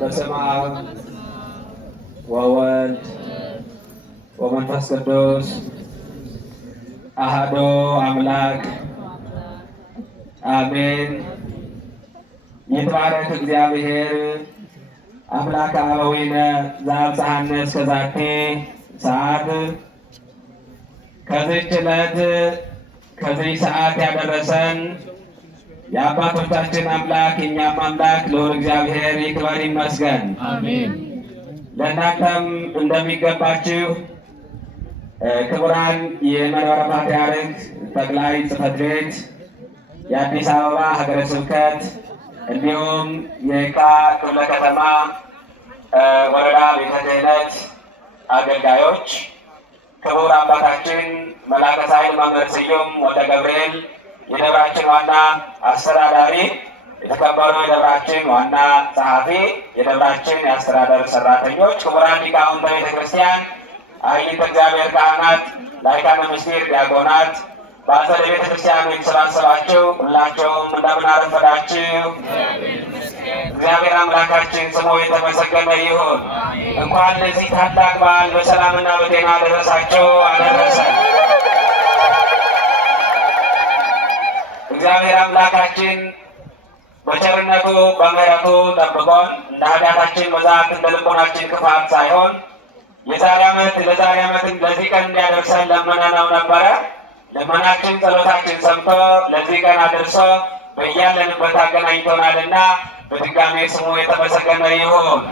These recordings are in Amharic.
በስመ አብ ወወልድ ወመንፈስ ቅዱስ አሐዱ አምላክ አሜን። ይትባረክ እግዚአብሔር አምላከ አበዊነ ዘአብጽሐነ እስከ ዛቲ ሰዓት። ከዚህች ዕለት ከዚህ ሰዓት ያደረሰን የአባቶቻችን አምላክ የእኛም አምላክ ልዑል እግዚአብሔር ይክበር ይመስገን። አሜን። ለእናንተም እንደሚገባችሁ ክቡራን የመንበረ ፓትርያርክ ጠቅላይ ጽሕፈት ቤት የአዲስ አበባ ሀገረ ስብከት እንዲሁም የየካ ክፍለ ከተማ ወረዳ ቤተ ክህነት አገልጋዮች፣ ክቡር አባታችን መላከ ሣህል መምህር ስዩም ወልደ ገብርኤል የደብራችን ዋና አስተዳዳሪ፣ የተከበሩ የደብራችን ዋና ጸሐፊ፣ የደብራችን የአስተዳደር ሰራተኞች፣ ክቡራን ሊቃውንተ ቤተ ክርስቲያን፣ አይንተ እግዚአብሔር ካህናት፣ ላይካነ ምስጢር ዲያቆናት፣ በአጸደ ቤተ ክርስቲያኑ የተሰባሰባችሁ ሁላችሁም እንደምን አረፈዳችሁ? እግዚአብሔር አምላካችን ስሙ የተመሰገነ ይሁን። እንኳን ለዚህ ታላቅ በዓል በሰላምና በጤና አደረሳችሁ አደረሰን። እግዚአብሔር አምላካችን በቸርነቱ በምሕረቱ ጠብቆን እንደ ኃጢአታችን ብዛት እንደ ልቦናችን ክፋት ሳይሆን ለዛሬ ዓመት ለዚህ ቀን እንዲያደርሰን ለምነነው ነበረ። ልመናችን ጸሎታችን ሰምቶ ለዚህ ቀን አድርሶ በያለንበት አገናኝቶናልና በድጋሜ ስሙ የተመሰገነ ይሁን።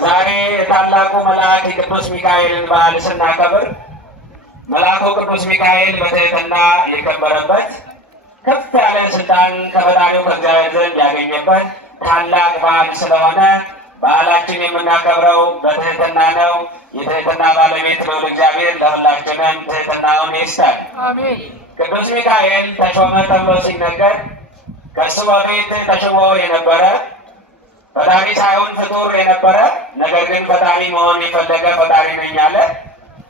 ዛሬ የታላቁ መልአክ የቅዱስ ሚካኤልን በዓል ስናከብር መልአኩ ቅዱስ ሚካኤል በትሕትና የከበረበት ከፍ ያለ ስልጣን ከፈጣሪው ከእግዚአብሔር ዘንድ ያገኘበት ታላቅ በዓል ስለሆነ በዓላችን የምናከብረው በትሕትና ነው። የትሕትና ባለቤት ነው እግዚአብሔር ለሁላችንም ትሕትናውን ይስጠን። ቅዱስ ሚካኤል ተሾመ ተብሎ ሲነገር ከእሱ በፊት ተሾሞ የነበረ ፈጣሪ ሳይሆን ፍጡር የነበረ ነገር ግን ፈጣሪ መሆን የፈለገ ፈጣሪ ነኝ አለ።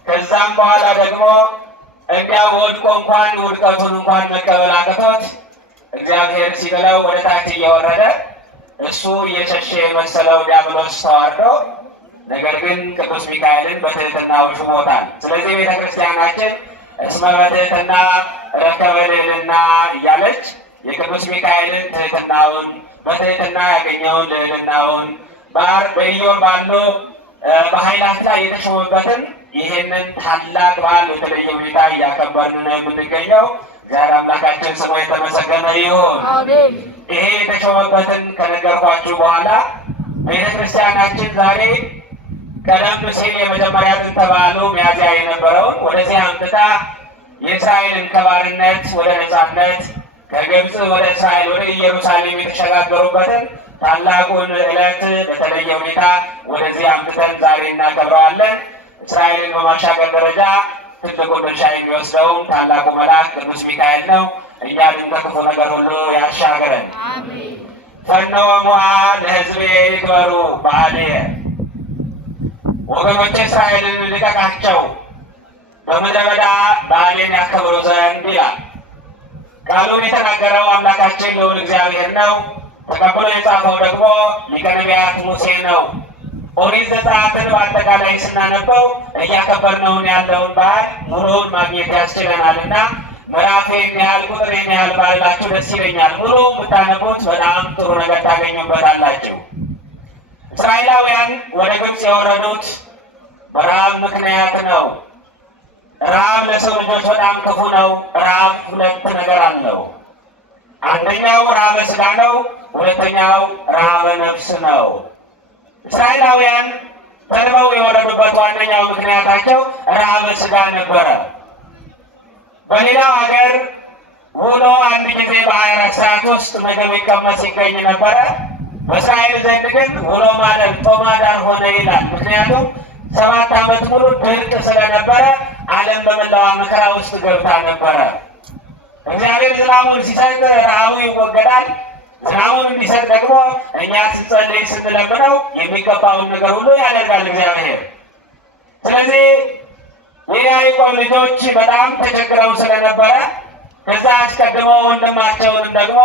ከዛም በኋላ ደግሞ እንዲያው ወድቆ እንኳን ውድቀቱን እንኳን መቀበል አቅቶት እግዚአብሔር ሲጥለው ወደ ታች እየወረደ እሱ እየሸሸ የመሰለው ዲያብሎስ ተዋርዶ፣ ነገር ግን ቅዱስ ሚካኤልን በትሕትናው ሹሞታል። ስለዚህ ቤተ ክርስቲያናችን እስመ በትሕትና ረከበ ልዕልና እያለች የቅዱስ ሚካኤልን ትሕትናውን በትሕትና ያገኘውን ልዕልናውን በኢዮብ ባሉ በኃይላት ላይ የተሾመበትን ይህንን ታላቅ በዓል በተለየ ሁኔታ እያከበርን ነው የምንገኘው። እግዚአብሔር አምላካችን ስሙ የተመሰገነ ይሁን። ይሄ የተሾመበትን ከነገርኳችሁ በኋላ ቤተ ክርስቲያናችን ዛሬ ቀደም ሲል የመጀመሪያ ጥንተ በዓሉ ሚያዝያ የነበረውን ወደዚህ አምጥታ የእስራኤልን ከባርነት ወደ ነፃነት ከግብፅ ወደ እስራኤል ወደ ኢየሩሳሌም የተሸጋገሩበትን ታላቁን ዕለት በተለየ ሁኔታ ወደዚህ አምጥተን ዛሬ እናከብረዋለን። እስራኤልን በማሻገር ደረጃ ትልቁ ድርሻ የሚወስደውም ታላቁ መልአክ ቅዱስ ሚካኤል ነው። እኛንም ከክፉ ነገር ሁሉ ያሻገረን። ፈነወ ሞዐ ለሕዝቤ ይክበሩ በዓልየ፣ ወገኖቼ እስራኤልን ልቀቃቸው በምድረ በዳ በዓሌን ያከብሩ ዘንድ ይላል። ቃሉን የተናገረው አምላካችን ልዑል እግዚአብሔር ነው። ተቀብሎ የጻፈው ደግሞ ሊቀ ነቢያት ሙሴ ነው። ኦሪት ዘጸአትን በአጠቃላይ ስናነበው እያከበርነውን ያለውን በዓል ሙሉውን ማግኘት ያስችለናልና ምዕራፌን ያህል ቁጥሬን ያህል ባላችሁ ደስ ይለኛል። ሙሉ ብታነቡት በጣም ጥሩ ነገር ታገኙበታላችሁ። እስራኤላውያን ወደ ግብፅ የወረዱት በረሃብ ምክንያት ነው። ረሃብ ለሰው ልጆች በጣም ክፉ ነው። ረሃብ ሁለት ነገር አለው። አንደኛው ረሃበ ሥጋ ነው። ሁለተኛው ረሃበ ነፍስ ነው። እስራኤላውያን ተርበው የወረዱበት ዋነኛው ምክንያታቸው ረሃበ ሥጋ ነበረ። በሌላው ሀገር ውሎ አንድ ጊዜ በ24 ሰዓት ውስጥ ምግብ ይቀመስ ይገኝ ነበረ። በእስራኤል ዘንድ ግን ውሎ ማደር ጦም አዳር ሆነ ይላል። ምክንያቱም 7 ዓመት ሙሉ ድርቅ ስለነበረ ዓለም በመላዋ መከራ ውስጥ ገብታ ነበረ። እግዚአብሔር ዝናሙን ሲሰጥ ረሃቡ ይወገዳል። ዝናሙን እንዲሰጥ ደግሞ እኛ ስንጸልይ ስንለምነው የሚገባውን ነገር ሁሉ ያደርጋል እግዚአብሔር። ስለዚህ የያዕቆብ ልጆች በጣም ተቸግረው ስለነበረ ከዛ አስቀድመው ወንድማቸውን ደግሞ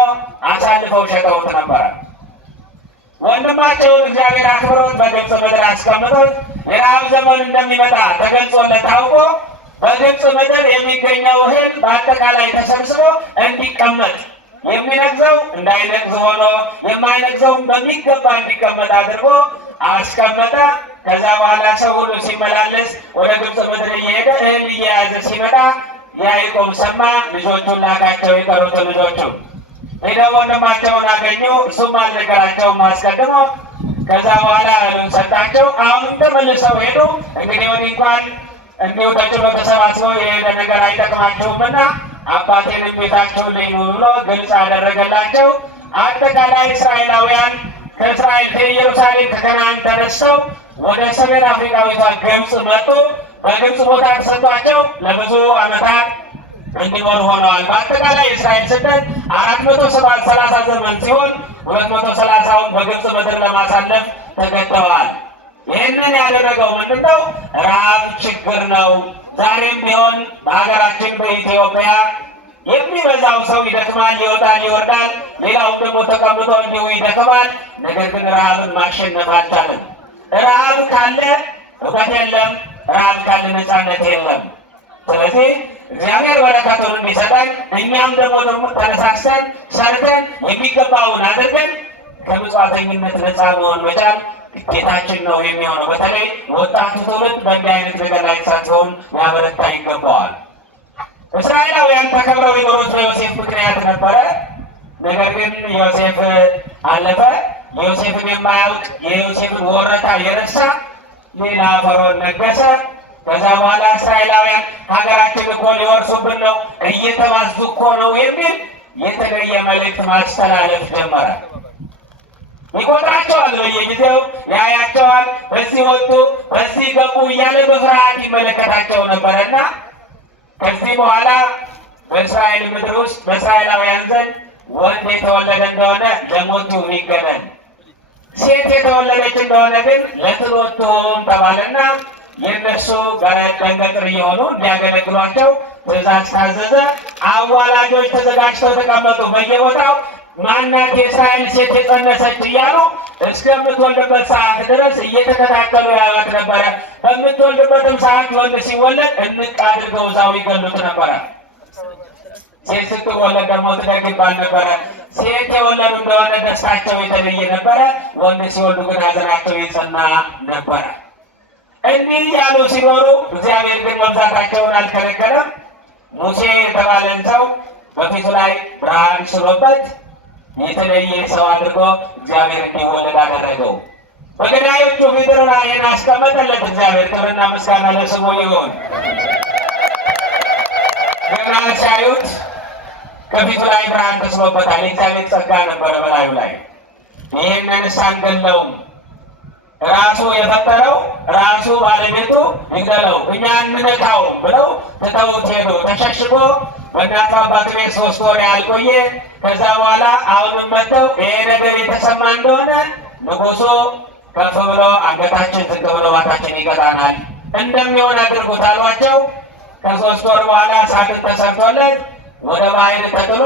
አሳልፈው ሸጠውት ነበረ። ወንድማቸውን እግዚአብሔር አክብሮት በግብፅ ምድር አስቀምጦት የረሃብ ዘመን እንደሚመጣ ተገልጾለት ታውቆ በግብፅ ምድር የሚገኘው እህል በአጠቃላይ ተሰብስቦ እንዲቀመጥ የሚነግዘው እንዳይነግዝ ሆኖ የማይነግዘው በሚገባ እንዲቀመጥ አድርጎ አስቀመጠ። ከዛ በኋላ ሰው ሁሉ ሲመላለስ ወደ ግብፅ ምድር እየሄደ እህል እየያዘ ሲመጣ ያዕቆብ ሰማ። ልጆቹን ላካቸው፣ የቀሩትን ልጆቹ ሄደው ወንድማቸውን አገኙ። እሱም አልነገራቸውም አስቀድሞ። ከዛ በኋላ እህሉን ሰጣቸው። አሁንም ተመልሰው ሄዱ። እንግዲህ ወዲህ እንኳን እንዲሁ ተጭኖ ተሰባስበው የሄደ ነገር አይጠቅማችሁምና አባቴንም ቤታችሁልኝ ብሎ ግልጽ አደረገላቸው። አጠቃላይ እስራኤላውያን ከእስራኤል ከኢየሩሳሌም ከከነዓን ተነስተው ወደ ሰሜን አፍሪካዊቷ ግብፅ መጡ። በግብፅ ቦታ ተሰጥቷቸው ለብዙ ዓመታት እንዲኖር ሆነዋል። በአጠቃላይ የእስራኤል ስደት 430 ዘመን ሲሆን 230ውን በግብፅ ምድር ለማሳለፍ ተገደዋል። ይህንን ያደረገው ምንድነው? ረሃብ ችግር ነው። ዛሬም ቢሆን በሀገራችን በኢትዮጵያ የሚበዛው ሰው ይደክማል፣ ይወጣል፣ ይወርዳል። ሌላውም ደግሞ ተቀምጦ እንዲሁ ይደክማል። ነገር ግን ረሃብን ማሸነፍ አልቻለም። ረሃብ ካለ እውቀት የለም፣ ረሃብ ካለ ነፃነት የለም። ስለዚህ እግዚአብሔር በረከቱን እንዲሰጠን እኛም ደግሞ ተነሳስተን ሰርተን የሚገባውን አድርገን ከምጽዋተኝነት ነፃ መሆን መቻል ግዴታችን ነው የሚሆነው። በተለይ ወጣቱ ትውልድ በእንዲህ አይነት ነገር ላይ ተሳትፎውን ሊያበረታ ይገባዋል። እስራኤላውያን ተከብረው የኖሩት በዮሴፍ ምክንያት ነበረ። ነገር ግን ዮሴፍ አለፈ። ዮሴፍን የማያውቅ የዮሴፍን ወረታ የረሳ ሌላ ፈርዖን ነገሰ። ከዛ በኋላ እስራኤላውያን ሀገራችን እኮ ሊወርሱብን ነው፣ እየተባዙ እኮ ነው የሚል የተለየ መልእክት ማስተላለፍ ጀመረ። ይቆጥራቸዋል፣ በየጊዜው ያያቸዋል። በዚህ ወጡ፣ በዚህ ገቡ እያለ በፍርሃት ይመለከታቸው ነበረና ከዚህ በኋላ በእስራኤል ምድር ውስጥ በእስራኤላውያን ዘንድ ወንድ የተወለደ እንደሆነ ለሞቱ ይገደል፣ ሴት የተወለደች እንደሆነ ግን ለትሎቱም ተባለና የእነሱ ገረድ ደንገጥር እየሆኑ እንዲያገለግሏቸው ትእዛዝ ታዘዘ። አዋላጆች ተዘጋጅተው ተቀመጡ በየቦታው። ማናት የእስራኤል ሴት የጸነሰች እያሉ እስከምትወልድበት ሰዓት ድረስ እየተከታተሉ ያዩት ነበረ። በምትወልድበትም ሰዓት ወንድ ሲወለድ እንቅ አድርገው እዛው ይገሉት ነበረ። ሴት ስትወለድ ደግሞ ትደግ ይባል ነበረ። ሴት የወለዱ እንደሆነ ደስታቸው የተለየ ነበረ። ወንድ ሲወልዱ ግን ሐዘናቸው የጸና ነበረ። እንዲህ ያሉ ሲኖሩ እግዚአብሔር ግን መብዛታቸውን አልከለከለም። ሙሴ የተባለን ሰው በፊቱ ላይ ብርሃን ስሎበት የተለየ ሰው አድርጎ እግዚአብሔር እንዲወለድ አደረገው። በገዳዮቹ ፊት ራእይን አስቀመጠለት እግዚአብሔር። ክብርና ምስጋና ለስሙ ይሁን። ገና ሲያዩት ከፊቱ ላይ ብርሃን ተስሎበታል። የእግዚአብሔር ጸጋ ነበረ በላዩ ላይ። ይህንን ሳንገለውም ራሱ የፈጠረው ራሱ ባለቤቱ ይግደለው፣ እኛ እንነካው ብለው ትተውት ሄዱ። ተሸሽጎ በእናቱ አባቱ ቤት 3 ወር ያልቆየ። ከዛ በኋላ አሁንም መጥተው ይሄ ነገር የተሰማ እንደሆነ ንጉሱ ከፍ ብሎ አንገታችን ዝቅ ብሎ ባታችን ይቀጣናል እንደሚሆን አድርጉት አሏቸው። ከ3 ወር በኋላ ሳጥን ተሰርቶለት ወደ ባህር ተጥሎ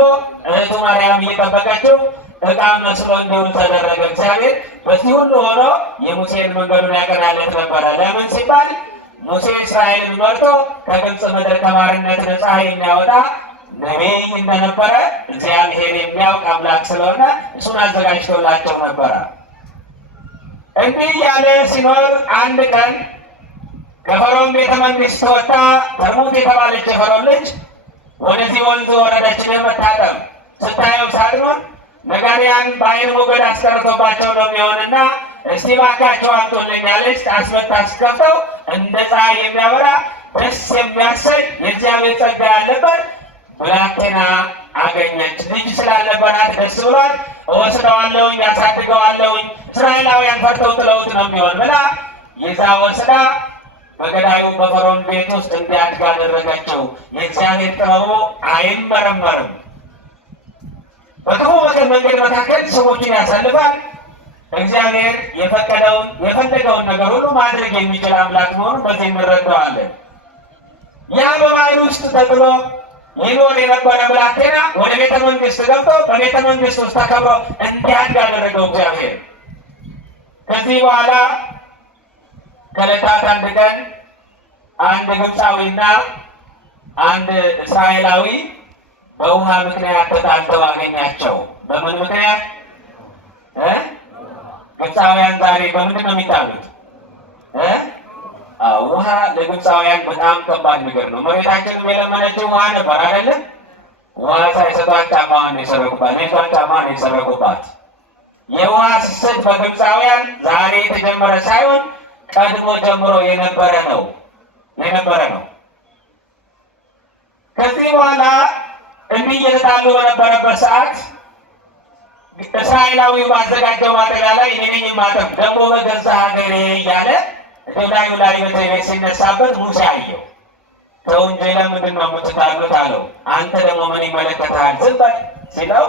እህቱ ማርያም እየጠበቀችው ዕቃ መስሎ እንዲውል ተደረገ። እግዚአብሔር በዚህ ሁሉ ሆኖ የሙሴን መንገዱን ያቀናለት ነበረ። ለምን ሲባል ሙሴ እስራኤልን መርጦ ከግብፅ ምድር ከባርነት ነፃ የሚያወጣ ነቢይ እንደነበረ እግዚአብሔር የሚያውቅ አምላክ ስለሆነ እሱን አዘጋጅቶላቸው ነበረ። እንዲህ ያለ ሲኖር አንድ ቀን ከፈርዖን ቤተ መንግስት ወጣ ተርሙት የተባለች የፈርዖን ልጅ ወደዚህ ወንዝ ወረደች ለመታጠብ። ስታየው ሳጥኑን ነጋዴያን በአይን ሞገድ አስቀርቶባቸው ነው የሚሆንና እስቲ እባካቸው አምጡልኝ አለች። አስመጣ አስከፍተው እንደ ፀሐይ የሚያበራ ደስ የሚያሰኝ የእግዚአብሔር ጸጋ ያለበት ብላቴና አገኘች። ልጅ ስላልነበራት ደስ ብሏት እወስደዋለሁኝ፣ ያሳድገዋለሁኝ፣ እስራኤላውያን ፈርተው ጥለውት ነው የሚሆን ብላ ይዛ ወስዳ በገዳዩ በፈርዖን ቤት ውስጥ እንዲያድግ አደረገችው። የእግዚአብሔር ጥበቡ አይመረመርም። በክፉ መንገድ መካከል ሰዎችን ያሳልፋል። እግዚአብሔር የፈቀደውን የፈለገውን ነገር ሁሉ ማድረግ የሚችል አምላክ መሆኑን በዚህ እንረዳዋለን። ያ በባህር ውስጥ ተጥሎ ይኖር የነበረ ብላቴና ወደ ቤተ መንግስት ገብቶ በቤተ መንግስት ውስጥ ተከብሮ እንዲያድግ ያደረገው እግዚአብሔር። ከዚህ በኋላ ከዕለታት አንድ ቀን አንድ ግብፃዊና አንድ እስራኤላዊ በውሃ ምክንያት ተጣልተው አገኛቸው። በምን ምክንያት? ግብፃውያን ዛሬ በምንድን ነው የሚጣሉት? ውሃ ለግብፃውያን በጣም ከባድ ነገር ነው። መሬታችንም የለመነችው ውሃ ነበር አይደለም? ውሃ ሳይሰጧት ጫማዋን የሰረቁባት፣ ኔቷን ጫማዋን የሰረቁባት። የውሃ ፍሰት በግብፃውያን ዛሬ የተጀመረ ሳይሆን ቀድሞ ጀምሮ የነበረ ነው። ከዚህ በኋላ እንዲህ እየተጣሉ በነበረበት ሰዓት እስራኤላዊ ባዘጋጀው ማጠቢያ ላይ እኔ ነኝ የማጠብ ደግሞ በገዛ ሀገሬ እያለ ላይ ሲነሳበት ሙሴ አየው። ተው እንጂ ለምንድን ነው የምትጣሉት አለው። አንተ ደግሞ ምን ይመለከታል ዝም በል ሲለው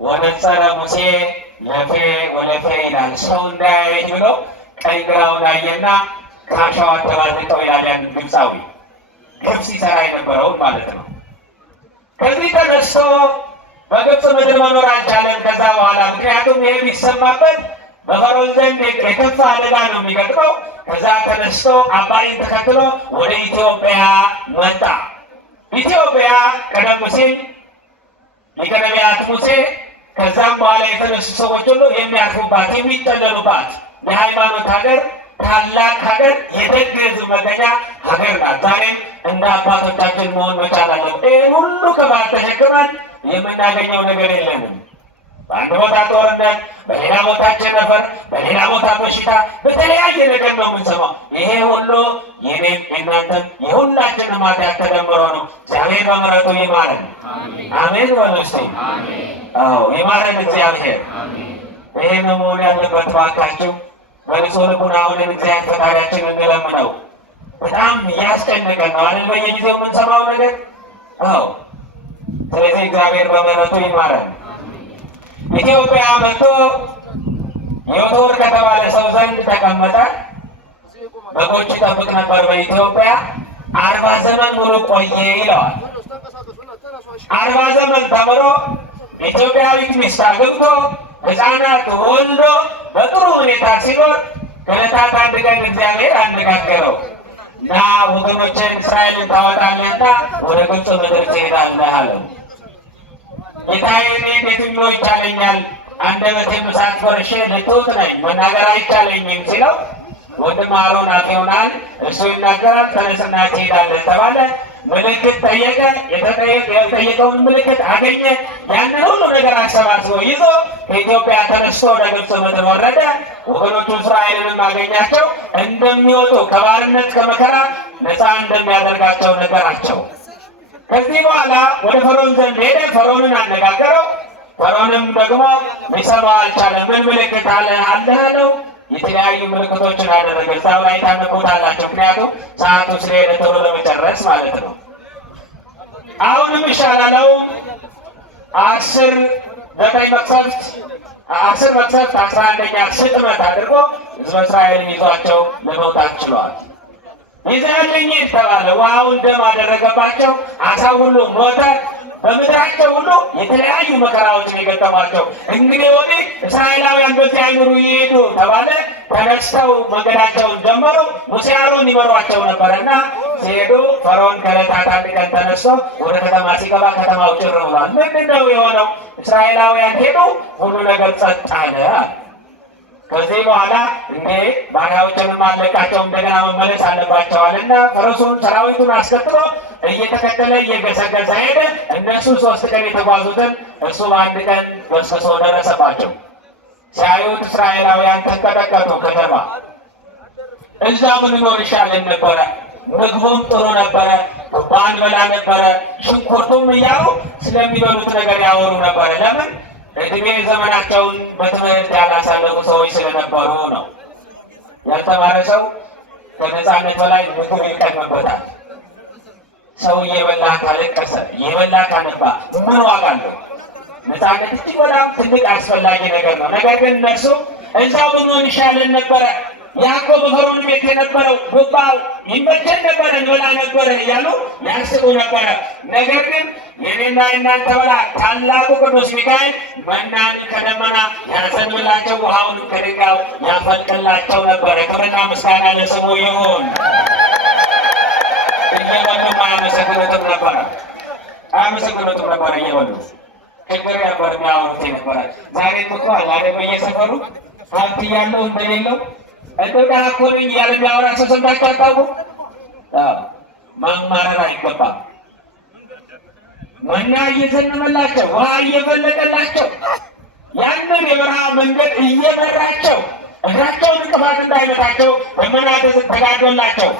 ወነጸረ ሙሴ ለፌ ወለፌ ይላል። ሰው እንዳያየኝ ብሎ ቀኝ ግራውን አየና ከአሸዋ ተባዝቀው ይላል። ያን ግብፃዊ ግብፅ ሲሰራ የነበረውን ማለት ነው። ከዚህ ተነስቶ በግብፅ ምድር መኖር አልቻለም። ከዛ በኋላ ምክንያቱም ይሄ ቢሰማበት በፈርዖን ዘንድ የከፋ አደጋ ነው የሚገጥመው። ከዛ ተነስቶ አባይን ተከትሎ ወደ ኢትዮጵያ መጣ። ኢትዮጵያ ቀደም ሲል ሊቀ ነቢያት ሙሴ ከዛም በኋላ የተነሱ ሰዎች ሁሉ የሚያርፉባት የሚጠለሉባት የሃይማኖት ሀገር፣ ታላቅ ሀገር፣ የደግ ሕዝብ መገኛ ሀገር ናት። ዛሬም እንደ አባቶቻችን መሆን መቻል አለብን። ይህን ሁሉ ከባድ ተሸክመን የምናገኘው ነገር የለንም። በአንድ ቦታ ጦርነት፣ በሌላ ቦታ ቸነፈር፣ በሌላ ቦታ በሽታ፣ በተለያየ ነገር ነው የምንሰማው። ይሄ ሁሉ የኔም የእናንተም የሁላችንም ኃጢአት ተደምሮ ነው። እግዚአብሔር በምሕረቱ ይማረን። አሜን በሉስ። አዎ ይማረን እግዚአብሔር። ይሄ ነው መሆን ያለበት። እባካችሁ በንጹህ ልቡና አሁንም እግዚአብሔር ፈጣሪያችን እንለምነው። በጣም እያስጨነቀን ነው አይደል? በየጊዜው የምንሰማው ነገር። አዎ ስለዚህ እግዚአብሔር በምሕረቱ ይማረን። ኢትዮጵያ መጥቶ ዮቶር ከተባለ ሰው ዘንድ ተቀመጠ። በጎች ይጠብቅ ነበር በኢትዮጵያ 40 ዘመን ሙሉ ቆየ ይለዋል። 40 ዘመን ተምሮ ኢትዮጵያዊት ሚስት አግብቶ ሕፃናት ወልዶ በጥሩ ሁኔታ ሲኖር ከዕለታት አንድ ቀን እግዚአብሔር አነጋገረው እና ወገኖችን እስራኤልን ታወጣለህና ወደ ግብፅ ምድር ትሄዳለህ አለው። ጌታዬ እኔ የትኛው ይቻለኛል? አንደበቴም እሳት ጎርሼ ልትውጥ ነኝ፣ መናገር አይቻለኝም ሲለው ወንድም አሮን አፍ ይሆናል እሱ ይናገራል፣ ተነስና ትሄዳለህ ተባለ። ምልክት ጠየቀ። የጠየቀውን ምልክት አገኘ። ያንን ሁሉ ነገር አሰባስቦ ይዞ ከኢትዮጵያ ተነስቶ ወደ ግብፅ ምድር ወረደ። ወገኖቹ እስራኤልንም አገኛቸው። እንደሚወጡ ከባርነት ከመከራ ነፃ እንደሚያደርጋቸው ነገራቸው። ከዚህ በኋላ ወደ ፈርዖን ዘንድ ሄደ። ፈርዖንን አነጋገረው። ፈርዖንም ደግሞ ሊሰማው አልቻለም። ምን ምልክት አለህ አለው። የተለያዩ ምልክቶችን አደረገ። እዛው ላይ ታነቁታላቸው። ምክንያቱም ሰዓቱ ስለሄደ ቶሎ ለመጨረስ ማለት ነው። አሁንም ይሻላለው 10 መቅሰፍት 11ኛ ስጥመት አድርጎ ሕዝበ እስራኤልን ይዟቸው ለመውጣት ችለዋል። ይዘህልኝ ተባለ። ውሃውን ደም አደረገባቸው። አሳ ሁሉ ሞተ። በምድራቸው ሁሉ የተለያዩ መከራዎችን የገጠሟቸው። እንግዲህ ወዲህ እስራኤላውያን በዚህ አይኑሩ ይሄዱ ተባለ። ተነስተው መንገዳቸውን ጀመሩ። ሙሴ አሮን ይመሯቸው ነበርና ሲሄዱ ፈርዖን ከዕለታት አንድ ቀን ተነስቶ ወደ ከተማ ሲገባ ከተማው ጭር ብሏል። ምንድን ነው የሆነው? እስራኤላውያን ሄዱ፣ ሁሉ ነገር ጸጥ አለ። ከዚህ በኋላ እንዴ ባሪያዎችንም አለቃቸው እንደገና መመለስ አለባቸዋልና ፈረሱን ሰራዊቱን አስከትሎ እየተከተለ እየገሰገሰ ሄደ። እነሱ 3 ቀን የተጓዙትን እሱ በአንድ ቀን ገስግሶ ደረሰባቸው። ሲያዩት እስራኤላውያን ተንቀጠቀጡ። ከተማ እዛ ምንኖር ይሻለን ነበረ፣ ምግቡም ጥሩ ነበረ፣ ባንበላ ነበረ፣ ሽንኩርቱም እያሉ ስለሚበሉት ነገር ያወሩ ነበረ። ለምን? እድሜ ዘመናቸውን በትምህርት ያላሳለፉ ሰዎች ስለነበሩ ነው። ያልተማረ ሰው ከነፃነት በላይ ምግብ ይቀድምበታል። ሰው እየበላ ካለቀሰ እየበላ ካነባ ምን ዋጋ አለው? ነፃነት እጅግ በጣም ትልቅ አስፈላጊ ነገር ነው። ነገር ግን እነሱ እዛው ብንሆን ይሻለን ነበረ። ያዕቆብ በፈርዖን ቤት የነበረው ጉባው ይመቸን ነበረ፣ እንበላ ነበረ እያሉ ያስቡ ነበረ። ነገር ግን የኔና የእናንተ መልአክ ታላቁ ቅዱስ ሚካኤል መናን ከደመና ያዘንብላቸው፣ ውሃውን ከድንጋዩ ያፈልቅላቸው ነበረ። ክብርና ምስጋና ለስሙ ይሁን። እየበሉ አያመሰግኑትም ነበረ፣ አያመሰግኑትም ነበረ እየበሉ ችግር ነበር የሚያወሩት ነበረ። ዛሬ ትኳል አደ በየሰፈሩ ሀብት እያለው እንደሌለው እንደው ደሃ እኮ ነኝ እያለ የሚያወራ ሰው ሰምታችሁ አታውቁም? ማማረር አይገባም። መና እየዘነበላቸው ውሃ እየፈለቀላቸው ያንን የበረሃ መንገድ እየመራቸው እግራቸውን እንቅፋት እንዳይመታቸው ደመና ተጋርዶላቸው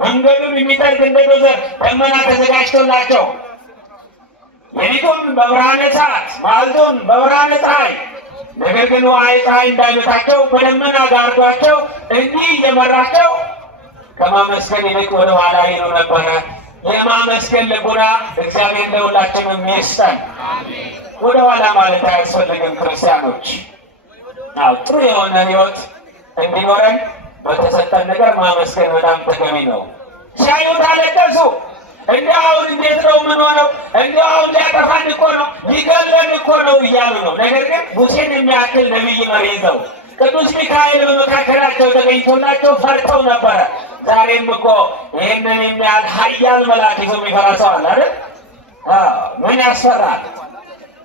መንገዱን የሚጠርግ እንደ ዶዘር ደመና ተዘጋጅቶላቸው ሌሊቱን በብርሃነ ሰዓት መዓልቱን በብርሃነ ፀሐይ ነገር ግን ፀሐይ እንዳይመታቸው በደመና ጋርዷቸው እንዲህ እየመራቸው ከማመስገን ይልቅ ወደ ኋላ ይሉ ነበረ። የማመስገን ልቡና እግዚአብሔር ለሁላችንም ይስጠን። ወደ ኋላ ማለት አያስፈልግም። ክርስቲያኖች ጥሩ የሆነ ሕይወት እንዲኖረን በተሰጠን ነገር ማመስገን በጣም ተገቢ ነው። ሲያዩት አለቀሱ። እንዲህ አሁን እንዴት ነው ምን ሆነው? እንዲህ አሁን ሊያጠፋን እኮ ነው፣ ሊገለን እኮ ነው እያሉ ነው። ነገር ግን ሙሴን የሚያክል ነቢይ መሪ ይዘው ቅዱስ ሚካኤል በመካከላቸው ተገኝቶላቸው ፈርተው ነበረ። ዛሬም እኮ ይህንን የሚያህል ኃያል መልአክ ይዞ የሚፈራ ሰው አለ አይደል? ምን ያስፈራል?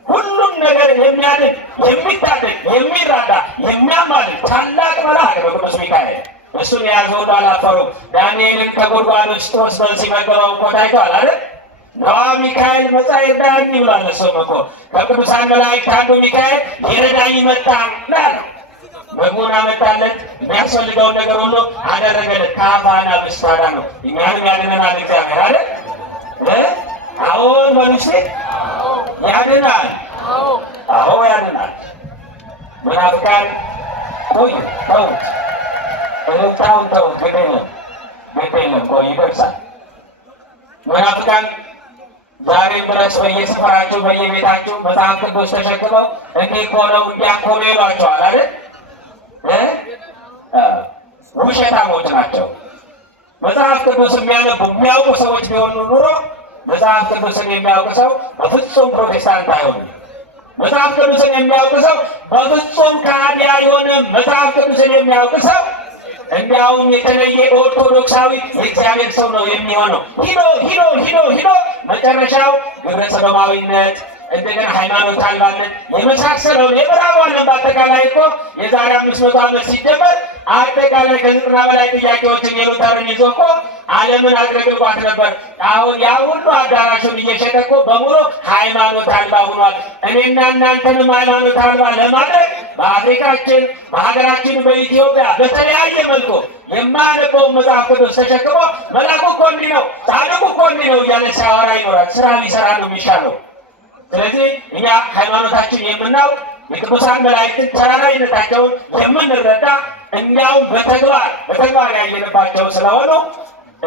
ሁሉም ነገር የሚያድን የሚታደግ የሚራዳ የሚያማልድ ታላቅ መልአክ ነው ቅዱስ ሚካኤል። እሱን የያዘው አላፈሩ። ዳንኤልን ከጉድጓድ ውስጥ ወስደው ሲመገበው እኮ ታይቷል አይደል? ነዋ ሚካኤል መጻኢ ይርዳኝ ብሏል። እሱም እኮ ከቅዱሳን መላእክት አንዱ ሚካኤል ሊረዳኝ መጣ ይላል። ምግቡን አመጣለት፣ የሚያስፈልገውን ነገር ሁሉ አደረገለት። ከአፋና ብስታዳ ነው። እኛንም ያድነናል እግዚአብሔር አይደል? አዎን መልሴ ያድናል። አዎ ያድናል። መናፍቃን ቆዩ ተውት፣ እልልታውን ተውት። ግድ የለም ቆይ ይደርሳል። መናፍቃን ዛሬም ድረስ በየስፍራችሁ በየቤታችሁ መጽሐፍ ቅዱስ ተሸክመው እንዲህ እኮ ነው እንዲያ እኮ ነው ይሏቸዋል አይደል? ውሸታሞች ናቸው። መጽሐፍ ቅዱስ የሚያነቡ የሚያውቁ ሰዎች ቢሆኑ ኑሮ መጽሐፍ ቅዱስን የሚያውቅ ሰው በፍጹም ፕሮቴስታንት አይሆንም። መጽሐፍ ቅዱስን የሚያውቅ ሰው በፍጹም ከሃዲ አይሆንም። መጽሐፍ ቅዱስን የሚያውቅ ሰው እንዲያውም የተለየ ኦርቶዶክሳዊ የእግዚአብሔር ሰው ነው የሚሆነው። ሂዶ መጨረሻው ግብረ ሰዶማዊነት፣ እንደገና ሃይማኖት አልባነት የመሳሰለው የምዕራቡ ዓለም በአጠቃላይ እኮ የዛሬ 500 ዓመት ሲጀመር አጠቃላይ ከ90 በላይ ጥያቄዎችን የሉተርን ይዞ እኮ ዓለምን አድርገዋት ነበር። አሁን ያ ሁሉ አዳራሹን እየሸጠ እኮ በሙሉ ሃይማኖት አልባ ሆኗል። እኔና እናንተንም ሃይማኖት አልባ ለማድረግ በአፍሪካችን በሀገራችን በኢትዮጵያ በተለያየ መልኩ የማነበው መጽሐፍ ቅዱስ ተሸክሞ መልአኩ እኮ እንዲህ ነው፣ ጻድቁ እኮ እንዲህ ነው እያለ ሲያወራ ይኖራል። ስራ ሊሰራ ነው የሚሻለው። ስለዚህ እኛ ሃይማኖታችን የምናውቅ የቅዱሳን መላእክትን ተራራይነታቸውን የምንረዳ እንዲያውም በተግባር ያየንባቸው ስለሆኑ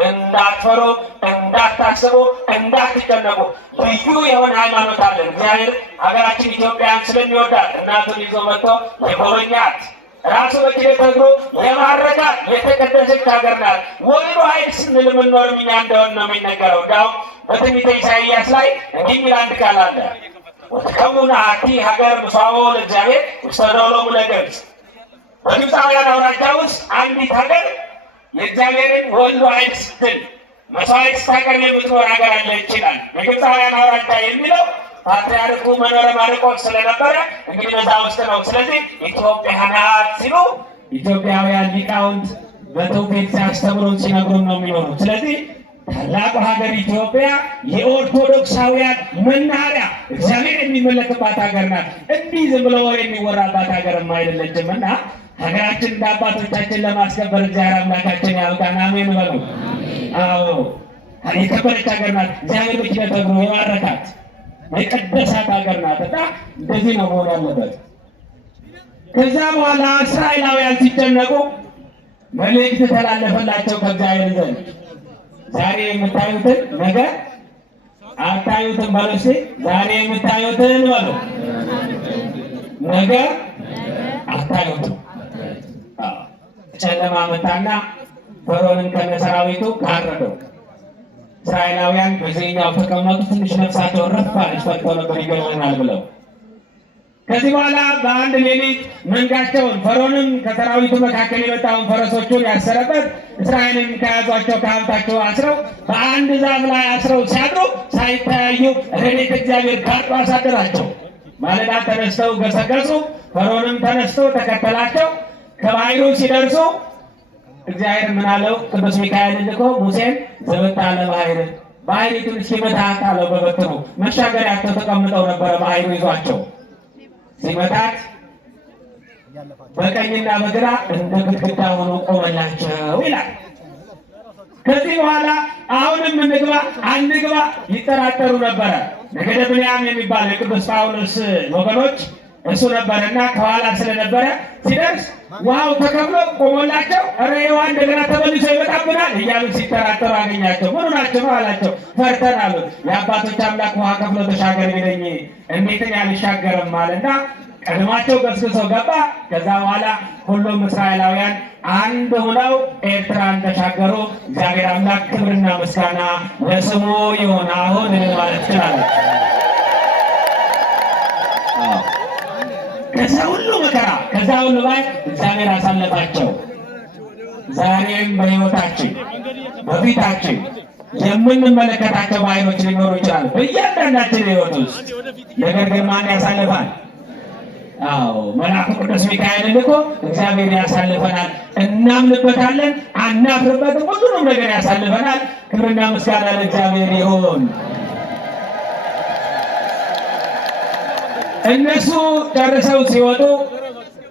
እንዳትፈሩ፣ እንዳታስቡ፣ እንዳትጨነቁ። ልዩ የሆነ ሃይማኖት አለን። እግዚአብሔር ሀገራችን ኢትዮጵያን ስለሚወዳት እናቱን ይዞ መጥቶ የጎበኛት ራሱ በኪደተ እግሩ የማረካት የተቀደሰች ሀገር ናት። ወይኑ ኃይል ስንል የምንኖር እኛ እንደሆን ነው የሚነገረው። እንዲያውም በትንቢተ ኢሳይያስ ላይ እንዲህ የሚል አንድ ቃል አለ። ወትከውነ አሐቲ ሀገር ምሳቦ ለእግዚአብሔር ውስተ ደወሎሙ ለግብፅ። በግብፃውያን አውራጃ ውስጥ አንዲት ሀገር የእግዚአብሔርን ወልዱ ኃይል ስትል መስዋዕት ስታቀርብ የምትኖር ሀገር አለ ይችላል። የግብፃውያን አውራጃ የሚለው ፓትርያርኩ መንበረ ማርቆስ ስለነበረ እንግዲህ በዛ ውስጥ ነው። ስለዚህ ኢትዮጵያ ናት ሲሉ ኢትዮጵያውያን ሊቃውንት በትውፊት ሲያስተምሩን ሲነግሩን ነው የሚኖሩት። ስለዚህ ታላቁ ሀገር ኢትዮጵያ የኦርቶዶክሳውያን መናኸሪያ እግዚአብሔር የሚመለክባት ሀገር ናት። እንዲህ ዝም ብሎ ወሬ የሚወራባት ሀገርም አይደለችም እና ሀገራችን እንደ አባቶቻችን ለማስከበር እግዚአብሔር አምላካችን ያብቃን። አሜን በሉ። አዎ የከበረች ሀገር ናት። እግዚአብሔር በኪደተ እግሩ የባረካት የቀደሳት ሀገር ናት እና እንደዚህ ነው መሆን ያለበት። ከዛ በኋላ እስራኤላውያን ሲጨነቁ መልእክት ተላለፈላቸው ከእግዚአብሔር ዘንድ። ዛሬ የምታዩትን ነገ አታዩትም በሉ እስኪ። ዛሬ የምታዩትን በሉ ነገ አታዩትም። ጨለማ መጣና ፈርዖንን ከነሰራዊቱ ጋረደው። እስራኤላውያን በዚህኛው ተቀመጡ። ትንሽ ነፍሳቸው ረፍ አለች፣ ፈርተው ነበር ይገለናል ብለው። ከዚህ በኋላ በአንድ ሌሊት መንጋቸውን ፈርዖንም ከሰራዊቱ መካከል የመጣውን ፈረሶቹን ያሰረበት እስራኤልን ከያዟቸው ከሀብታቸው አስረው በአንድ ዛፍ ላይ አስረው ሲያድሩ ሳይተያዩ ረድኤተ እግዚአብሔር ጋርዶ አሳደራቸው። ማለዳ ተነስተው ገሰገሱ። ፈርዖንም ተነስቶ ተከተላቸው። ከባሕሩ ሲደርሱ እግዚአብሔር ምን አለው? ቅዱስ ሚካኤል ልኮ ሙሴን ዘብጥ አለ ባሕሪቱን እስኪመታት አለው በበትሩ። መሻገሪያቸው ተቀምጠው ነበረ ባሕሩ ይዟቸው ሲመታት በቀኝና በግራ እንደ ግድግዳ ሆኖ ቆመላቸው ይላል። ከዚህ በኋላ አሁንም እንግባ አንግባ ይጠራጠሩ ነበረ። ነገደ ብንያም የሚባል የቅዱስ ጳውሎስ ወገኖች እሱ ነበረና ከኋላ ስለነበረ ሲደርስ ውሃው ተከፍሎ ቆሞላቸው፣ ኧረ ውሃ እንደገና ተመልሶ ይመጣብናል እያሉ ሲጠራጠሩ አገኛቸው። ምኑ ናቸው ነው አላቸው። ፈርተን አሉት። የአባቶች አምላክ ውሃ ከፍሎ ተሻገር ቢለኝ እንዴትን ያልሻገርም አለና ቀድማቸው ገስግሰው ገባ። ከዛ በኋላ ሁሉም እስራኤላውያን አንድ ሆነው ኤርትራን ተሻገሩ። እግዚአብሔር አምላክ ክብርና ምስጋና ለስሙ ይሁን። አሁን ማለት ይችላል። ከዛ ሁሉ መከራ ከዛ ሁሉ ላይ እግዚአብሔር አሳለፋቸው። ዛሬም በሕይወታችን በፊታችን የምንመለከታቸው በዓይኖች ሊኖሩ ይችላሉ በእያንዳንዳችን ሕይወት ውስጥ። ነገር ግን ማን ያሳልፋል? አዎ መልአኩ ቅዱስ ሚካኤል ልኮ እግዚአብሔር ያሳልፈናል። እናምንበታለን፣ አናፍርበትም። ሁሉንም ነገር ያሳልፈናል። ክብርና ምስጋና ለእግዚአብሔር ይሁን። እነሱ ጨርሰው ሲወጡ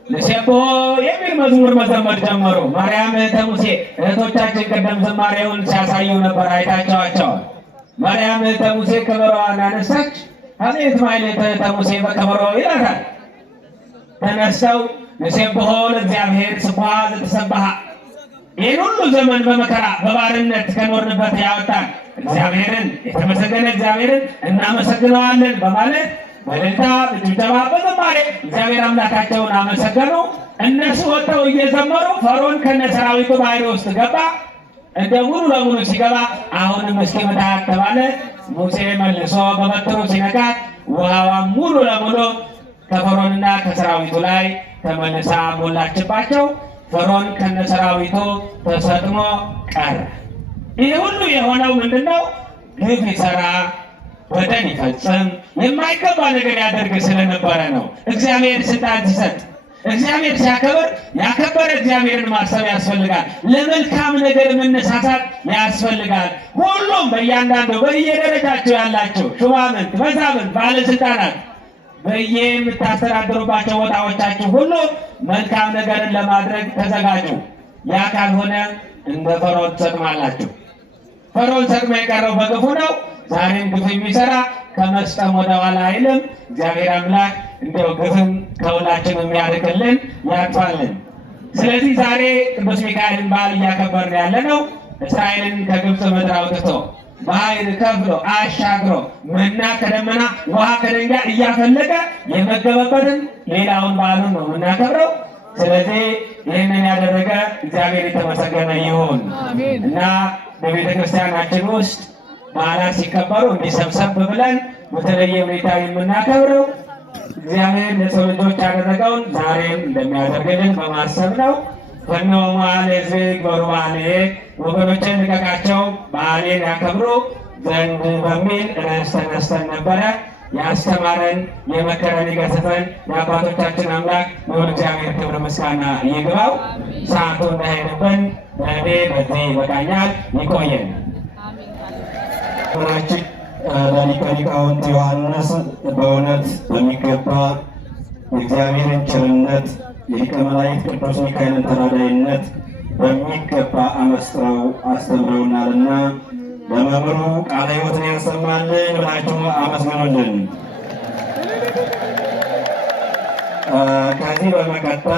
ንሴብሖ የሚል መዝሙር መዘመር ጀመሩ። ማርያም እህተ ሙሴ እህቶቻችን ቀደም ዝማሬውን ሲያሳዩ ነበር፣ አይታቸዋቸዋል። ማርያም እህተ ሙሴ ከበሮዋን አነሳች። ሀሌት ማሕሌተ እህተ ሙሴ በከበሮ ይላታል። ተነስተው ንሴብሖ ለእግዚአብሔር ስብሐ ዘተሰብሐ፣ ይህን ሁሉ ዘመን በመከራ በባርነት ከኖርንበት ያወጣን እግዚአብሔርን የተመሰገነ እግዚአብሔርን እናመሰግነዋለን በማለት በእልልታ በጭብጨባ በዝማሬ እግዚአብሔር አምላካቸውን አመሰገኑ። እነሱ ወጥተው እየዘመሩ ፈርዖን ከነሰራዊቱ ባሕር ውስጥ ገባ። እንደ ሙሉ ለሙሉ ሲገባ አሁንም እስኪመታት ተባለ። ሙሴ መልሶ በበትሩ ሲነካት ውሃዋ ሙሉ ለሙሉ ከፈርዖንና ከሰራዊቱ ላይ ተመልሳ ሞላችባቸው። ፈርዖን ከነሰራዊቱ ተሰጥሞ ቀረ። ይህ ሁሉ የሆነው ምንድነው? ግፍ ይሰራ በደል ይፈጽም የማይገባ ነገር ያደርግ ስለነበረ ነው። እግዚአብሔር ስልጣን ሲሰጥ እግዚአብሔር ሲያከብር ያከበረ እግዚአብሔርን ማሰብ ያስፈልጋል። ለመልካም ነገር መነሳሳት ያስፈልጋል። ሁሉም በእያንዳንዱ በየደረጃቸው ያላቸው ሹማምንት፣ መሳፍንት፣ ባለስልጣናት በየምታስተዳድሩባቸው ቦታዎቻችሁ ሁሉ መልካም ነገርን ለማድረግ ተዘጋጁ። ያ ካልሆነ እንደ ፈርዖን ትሰጥማላችሁ። ፈርዖን ሰጥሞ የቀረው በግፉ ነው። ዛሬም ግፍ የሚሰራ ከመስጠም ወደ ኋላ አይልም። እግዚአብሔር አምላክ እንደው ግፍን ከሁላችን የሚያርቅልን ያጥፋልን። ስለዚህ ዛሬ ቅዱስ ሚካኤልን በዓል እያከበርን ያለ ነው። እስራኤልን ከግብፅ ምድር አውጥቶ ባሕር ከፍሎ አሻግሮ መና ከደመና ውሃ ከድንጋይ እያፈለቀ የመገበበትን ሌላውን በዓሉን ነው የምናከብረው። ስለዚህ ይህንን ያደረገ እግዚአብሔር የተመሰገነ ይሁን እና በቤተ ክርስቲያናችን ውስጥ በዓላት ሲከበሩ እንዲሰብሰብ ብለን በተለየ ሁኔታ የምናከብረው እግዚአብሔር ለሰው ልጆች ያደረገውን ዛሬም እንደሚያደርግልን በማሰብ ነው። ፈነወ መዋዕለ ሕዝብ በበዓሌ፣ ወገኖችን ልቀቃቸው በዓሌን ያከብሩ ዘንድ በሚል ርዕስ ተነስተን ነበረ። ያስተማረን የመከረን ይገስጸን የአባቶቻችን አምላክ ልዑል እግዚአብሔር ክብር ምስጋና ይግባው። ሰዓቱ እንዳይሄድብን ለእኔ በዚህ ይበቃኛል። ይቆየን። ራችን ለሊቀ ሊቃውንት ዮሐንስ በእውነት በሚገባ የእግዚአብሔርን ቸርነት የሊቀ መላእክት ቅዱስ ሚካኤልን ተራዳይነት በሚገባ አመስጥረው አስተምረውናልና ለመምህሩ ቃለ ሕይወትን ያሰማልን ብላችሁ አመስግኑልን። ከዚህ በመቀጠል